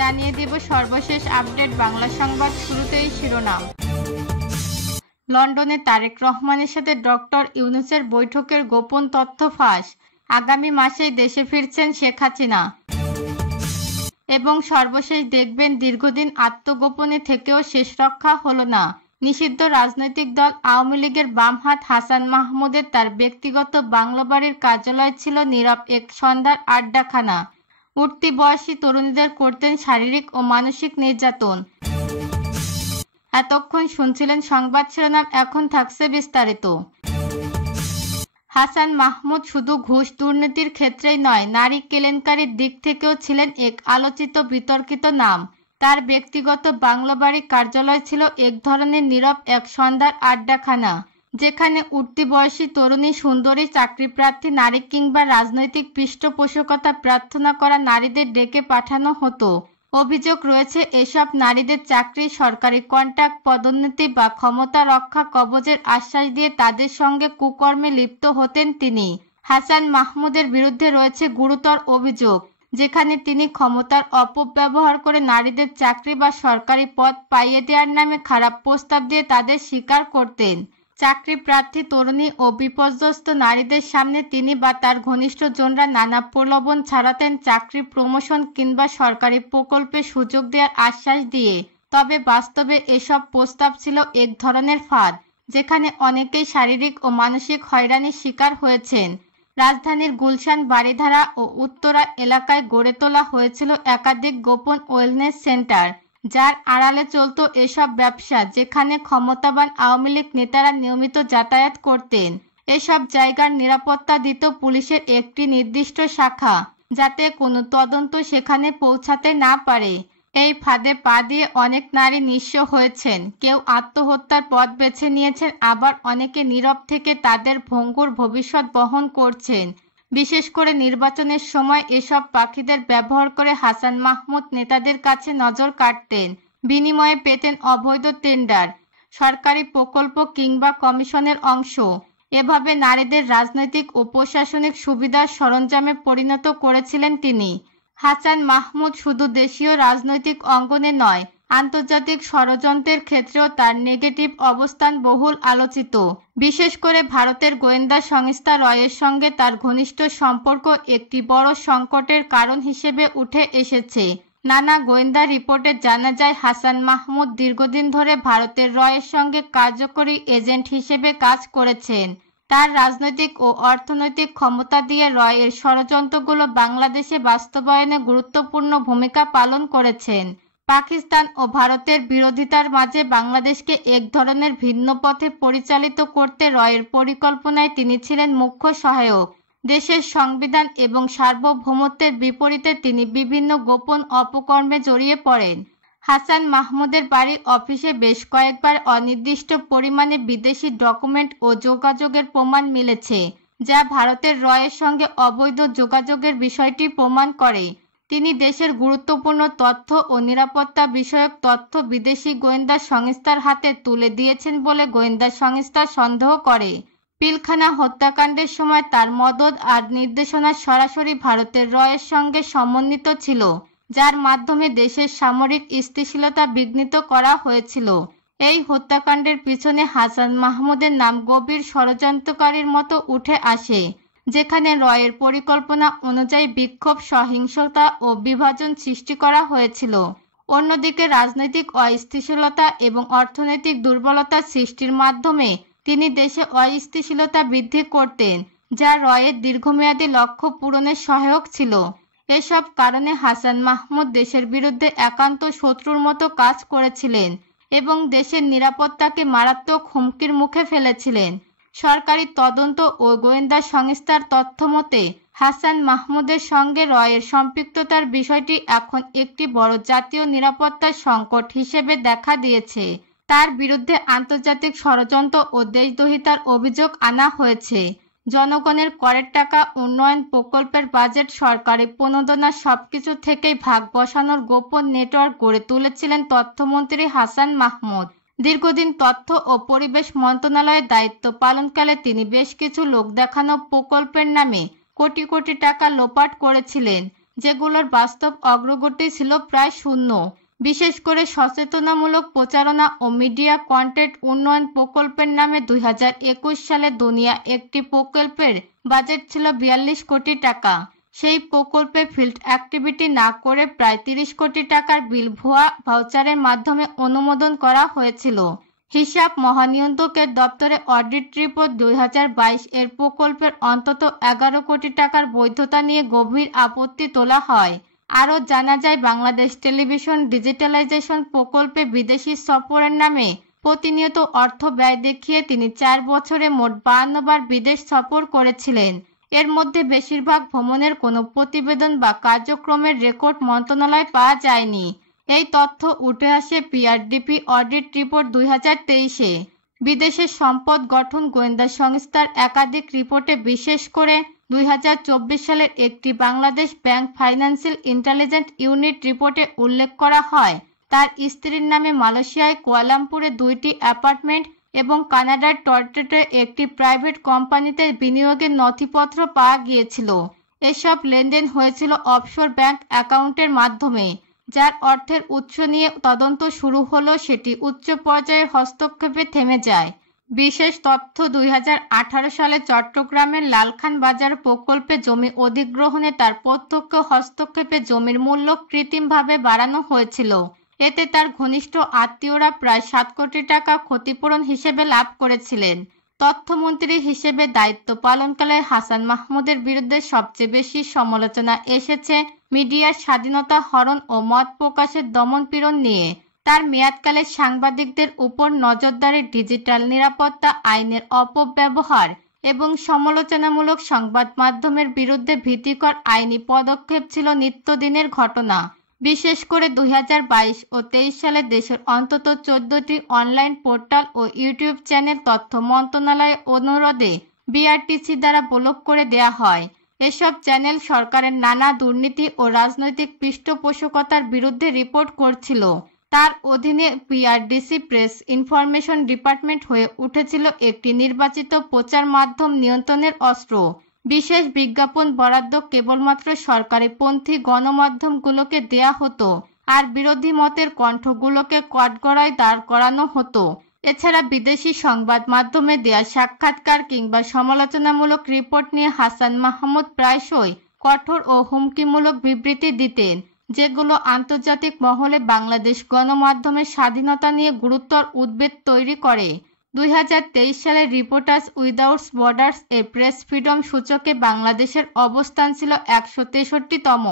জানিয়ে দেব সর্বশেষ আপডেট বাংলা সংবাদ। শুরুতেই শিরোনাম। লন্ডনে তারেক রহমানের সাথে ডক্টর ইউনূসের বৈঠকের গোপন তথ্য ফাঁস। আগামী মাসেই দেশে ফিরছেন শেখ হাসিনা। এবং সর্বশেষ দেখবেন, দীর্ঘদিন আত্মগোপনে থেকেও শেষ রক্ষা হলো না। নিষিদ্ধ রাজনৈতিক দল আওয়ামী লীগের বামহাত হাসান মাহমুদের তার ব্যক্তিগত বাংলোবাড়ির কার্যালয় ছিল নীরব এক সন্ধ্যার আড্ডাখানা। উঠতি বয়সী তরুণীদের করতেন শারীরিক ও মানসিক নির্যাতন। এতক্ষণ শুনছিলেন সংবাদ শিরোনাম, এখন থাকছে বিস্তারিত। হাসান মাহমুদ শুধু ঘুষ দুর্নীতির ক্ষেত্রেই নয়, নারী কেলেঙ্কারির দিক থেকেও ছিলেন এক আলোচিত বিতর্কিত নাম। তার ব্যক্তিগত বাংলোবাড়ি কার্যালয় ছিল এক ধরনের নীরব এক সন্ধ্যার আড্ডাখানা, যেখানে উঠতি বয়সী তরুণী, সুন্দরী, চাকরিপ্রার্থী নারী কিংবা রাজনৈতিক পৃষ্ঠপোষকতা প্রার্থনা করা নারীদের ডেকে পাঠানো হতো। অভিযোগ রয়েছে, এসব নারীদের চাকরি, সরকারি কন্ট্রাক্ট, পদোন্নতি বা ক্ষমতা রক্ষা কবজের আশ্বাস দিয়ে তাদের সঙ্গে কুকর্মে লিপ্ত হতেন তিনি। হাসান মাহমুদের বিরুদ্ধে রয়েছে গুরুতর অভিযোগ, যেখানে তিনি ক্ষমতার অপব্যবহার করে নারীদের চাকরি বা সরকারি পদ পাইয়ে দেওয়ার নামে খারাপ প্রস্তাব দিয়ে তাদের শিকার করতেন। চাকরি প্রার্থী তরুণী ও বিপর্যস্ত নারীদের সামনে তিনি বা তার ঘনিষ্ঠজনরা নানা প্রলোভন ছাড়াতেন, চাকরি, প্রমোশন কিংবা সরকারি প্রকল্পে সুযোগ দেওয়ার আশ্বাস দিয়ে। তবে বাস্তবে এসব প্রস্তাব ছিল এক ধরনের ফাঁদ, যেখানে অনেকেই শারীরিক ও মানসিক হয়রানির শিকার হয়েছেন। রাজধানীর গুলশান, বারিধারা ও উত্তরা এলাকায় গড়ে তোলা হয়েছিল একাধিক গোপন ওয়েলনেস সেন্টার, যার আড়ালে চলত এসব ব্যবসা, যেখানে ক্ষমতাবান আওয়ামী লীগ নেতারা নিয়মিত যাতায়াত করতেন। এসব জায়গার নিরাপত্তা দিত পুলিশের একটি নির্দিষ্ট শাখা, যাতে কোনো তদন্ত সেখানে পৌঁছাতে না পারে। এই ফাঁদে পা দিয়ে অনেক নারী নিঃস্ব হয়েছেন, কেউ আত্মহত্যার পথ বেছে নিয়েছেন, আবার অনেকে নীরব থেকে তাদের ভঙ্গুর ভবিষ্যৎ বহন করছেন। বিশেষ করে নির্বাচনের সময় এসব পাখিদের ব্যবহার করে হাসান মাহমুদ নেতাদের কাছে নজর কাটতেন। বিনিময়ে পেতেন অবৈধ টেন্ডার, সরকারি প্রকল্প কিংবা কমিশনের অংশ। এভাবে নারীদের রাজনৈতিক ও প্রশাসনিক সুবিধার সরঞ্জামে পরিণত করেছিলেন তিনি। হাসান মাহমুদ শুধু দেশীয় রাজনৈতিক অঙ্গনে নয়, আন্তর্জাতিক ষড়যন্ত্রের ক্ষেত্রেও তার নেগেটিভ অবস্থান বহুল আলোচিত। বিশেষ করে ভারতের গোয়েন্দা সংস্থা রয়ের সঙ্গে তার ঘনিষ্ঠ সম্পর্ক একটি বড় সংকটের কারণ হিসেবে উঠে এসেছে। নানা গোয়েন্দা রিপোর্টে জানা যায়, হাসান মাহমুদ দীর্ঘদিন ধরে ভারতের রয়ের সঙ্গে কার্যকরী এজেন্ট হিসেবে কাজ করেছেন। তার রাজনৈতিক ও অর্থনৈতিক ক্ষমতা দিয়ে রয়ের ষড়যন্ত্রগুলো বাংলাদেশে বাস্তবায়নে গুরুত্বপূর্ণ ভূমিকা পালন করেছেন। পাকিস্তান ও ভারতের বিরোধিতার মাঝে বাংলাদেশকে এক ধরনের ভিন্ন পথে পরিচালিত করতে রয়ের পরিকল্পনায় তিনি ছিলেন মুখ্য সহায়ক। দেশের সংবিধান এবং সার্বভৌমত্বের বিপরীতে তিনি বিভিন্ন গোপন অপকর্মে জড়িয়ে পড়েন। হাসান মাহমুদের বাড়ি অফিসে বেশ কয়েকবার অনির্দিষ্ট পরিমাণে বিদেশি ডকুমেন্ট ও যোগাযোগের প্রমাণ মিলেছে, যা ভারতের রয়ের সঙ্গে অবৈধ যোগাযোগের বিষয়টি প্রমাণ করে। তিনি দেশের গুরুত্বপূর্ণ তথ্য ও নিরাপত্তা বিষয়ক তথ্য বিদেশি গোয়েন্দা সংস্থার হাতে তুলে দিয়েছেন বলে গোয়েন্দা সংস্থা সন্দেহ করে। পিলখানা হত্যাকাণ্ডের সময় তার মদদ আর নির্দেশনা সরাসরি ভারতের রয়ের সঙ্গে সমন্বিত ছিল, যার মাধ্যমে দেশের সামরিক স্থিতিশীলতা বিঘ্নিত করা হয়েছিল। এই হত্যাকাণ্ডের পিছনে হাসান মাহমুদের নাম গভীর ষড়যন্ত্রকারীর মতো উঠে আসে, যেখানে রয়ের পরিকল্পনা অনুযায়ী বিক্ষোভ, সহিংসতা ও বিভাজন সৃষ্টি করা হয়েছিল। অন্যদিকে রাজনৈতিক অস্থিতিশীলতা এবং অর্থনৈতিক দুর্বলতা সৃষ্টির মাধ্যমে তিনি দেশে অস্থিতিশীলতা বৃদ্ধি করতেন, যা রয়ের দীর্ঘমেয়াদী লক্ষ্য পূরণের সহায়ক ছিল। এসব কারণে হাসান মাহমুদ দেশের বিরুদ্ধে একান্ত শত্রুর মতো কাজ করেছিলেন এবং দেশের নিরাপত্তাকে মারাত্মক হুমকির মুখে ফেলেছিলেন। সরকারি তদন্ত ও গোয়েন্দা সংস্থার তথ্য মতে, হাসান মাহমুদের সঙ্গে রয়ের সম্পৃক্ততার বিষয়টি এখন একটি বড় জাতীয় নিরাপত্তার সংকট হিসেবে দেখা দিয়েছে। তার বিরুদ্ধে আন্তর্জাতিক ষড়যন্ত্র ও দেশদ্রোহিতার অভিযোগ আনা হয়েছে। জনগণের করের টাকা, উন্নয়ন প্রকল্পের বাজেট, সরকারি প্রণোদনা সবকিছু থেকেই ভাগ বসানোর গোপন নেটওয়ার্ক গড়ে তুলেছিলেন তথ্যমন্ত্রী হাসান মাহমুদ। দীর্ঘদিন তথ্য ও পরিবেশ মন্ত্রণালয়ের দায়িত্ব পালনকালে তিনি বেশ কিছু লোক দেখানো প্রকল্পের নামে কোটি কোটি টাকা লোপাট করেছিলেন, যেগুলোর বাস্তব অগ্রগতি ছিল প্রায় শূন্য। বিশেষ করে সচেতনামূলক প্রচারণা ও মিডিয়া কন্টেন্ট উন্নয়ন প্রকল্পের নামে 2021 সালে দুনিয়া একটি প্রকল্পের বাজেট ছিল 42 কোটি টাকা। সেই প্রকল্পে ফিল্ড অ্যাক্টিভিটি না করে প্রায় 30 কোটি টাকার বিল ভুয়া ভাউচারের মাধ্যমে অনুমোদন করা হয়েছিল। হিসাব মহানিয়ন্ত্রকের দপ্তরে অডিট রিপোর্ট 2022 এর প্রকল্পের অন্তত 11 কোটি টাকার বৈধতা নিয়ে গভীর আপত্তি তোলা হয়। আরও জানা যায়, বাংলাদেশ টেলিভিশন ডিজিটালাইজেশন প্রকল্পে বিদেশি সফরের নামে প্রতিনিয়ত অর্থ ব্যয় দেখিয়ে তিনি 4 বছরে মোট 52 বার বিদেশ সফর করেছিলেন। এর মধ্যে বেশিরভাগ ভ্রমণের কোনো প্রতিবেদন বা কার্যক্রমের রেকর্ড মন্ত্রণালয়ে পাওয়া যায়নি। এই তথ্য উঠে আসে পিআরডিপি অডিট রিপোর্ট 2023-এ। বিদেশের সম্পদ গঠন গোয়েন্দা সংস্থার একাধিক রিপোর্টে, বিশেষ করে 2024 সালের একটি Bangladesh bank financial intelligence unit রিপোর্টে উল্লেখ করা হয়, তার স্ত্রীর নামে মালয়েশিয়ায় কুয়ালালামপুরে 2টি অ্যাপার্টমেন্ট এবং কানাডার টরন্টোতে একটি প্রাইভেট কোম্পানিতে বিনিয়োগের নথিপত্র পাওয়া গিয়েছিল। এসব লেনদেন হয়েছিল অফশোর ব্যাংক অ্যাকাউন্টের মাধ্যমে। যার অর্থের উৎস নিয়ে তদন্ত শুরু হলো, সেটি উচ্চ পর্যায়ের হস্তক্ষেপে থেমে যায়। বিশেষ তথ্য, 2018 সালে চট্টগ্রামের লালখান বাজার প্রকল্পে জমি অধিগ্রহণে তার প্রত্যক্ষ হস্তক্ষেপে জমির মূল্য কৃত্রিমভাবে বাড়ানো হয়েছিল। এতে তার ঘনিষ্ঠ আত্মীয়রা প্রায় 7 কোটি টাকা ক্ষতিপূরণ হিসেবে লাভ করেছিলেন। তথ্যমন্ত্রী হিসেবে দায়িত্ব পালনকালে হাসান মাহমুদের বিরুদ্ধে সবচেয়ে বেশি সমালোচনা এসেছে মিডিয়ার স্বাধীনতা হরণ ও মত প্রকাশের দমনপীড়ন নিয়ে। তার মেয়াদকালে সাংবাদিকদের উপর নজরদারি, ডিজিটাল নিরাপত্তা আইনের অপব্যবহার এবং সমালোচনামূলক সংবাদ মাধ্যমের বিরুদ্ধে ভীতিকর আইনি পদক্ষেপ ছিল নিত্যদিনের ঘটনা। বিশেষ করে 2022 ও 23 সালে দেশের অন্তত 14টি অনলাইন পোর্টাল ও ইউটিউব চ্যানেল তথ্য মন্ত্রণালয়ের অনুরোধে বিআরটিসি দ্বারা ব্লক করে দেয়া হয়। এসব চ্যানেল সরকারের নানা দুর্নীতি ও রাজনৈতিক পৃষ্ঠপোষকতার বিরুদ্ধে রিপোর্ট করছিল। তার অধীনে পিআরডিসি প্রেস ইনফরমেশন ডিপার্টমেন্ট হয়ে উঠেছিল একটি নির্বাচিত প্রচার মাধ্যম নিয়ন্ত্রণের অস্ত্র। বিশেষ বিজ্ঞাপন বরাদ্দ কেবলমাত্র সরকারিপন্থী গণমাধ্যমগুলোকে দেয়া হতো, আর বিরোধী মতের কণ্ঠগুলোকে কাঠগড়ায় দাঁড় করানো হতো। এছাড়া বিদেশি সংবাদ মাধ্যমে দেয়া সাক্ষাৎকার কিংবা সমালোচনামূলক রিপোর্ট নিয়ে হাসান মাহমুদ প্রায়শই কঠোর ও হুমকিমূলক বিবৃতি দিতেন, যেগুলো আন্তর্জাতিক মহলে বাংলাদেশ গণমাধ্যমের স্বাধীনতা নিয়ে গুরুতর উদ্বেগ তৈরি করে। 2023 সালে রিপোর্টার্স উইদাউট বর্ডার্স এর প্রেস ফ্রিডম সূচকে বাংলাদেশের অবস্থান ছিল 163তম।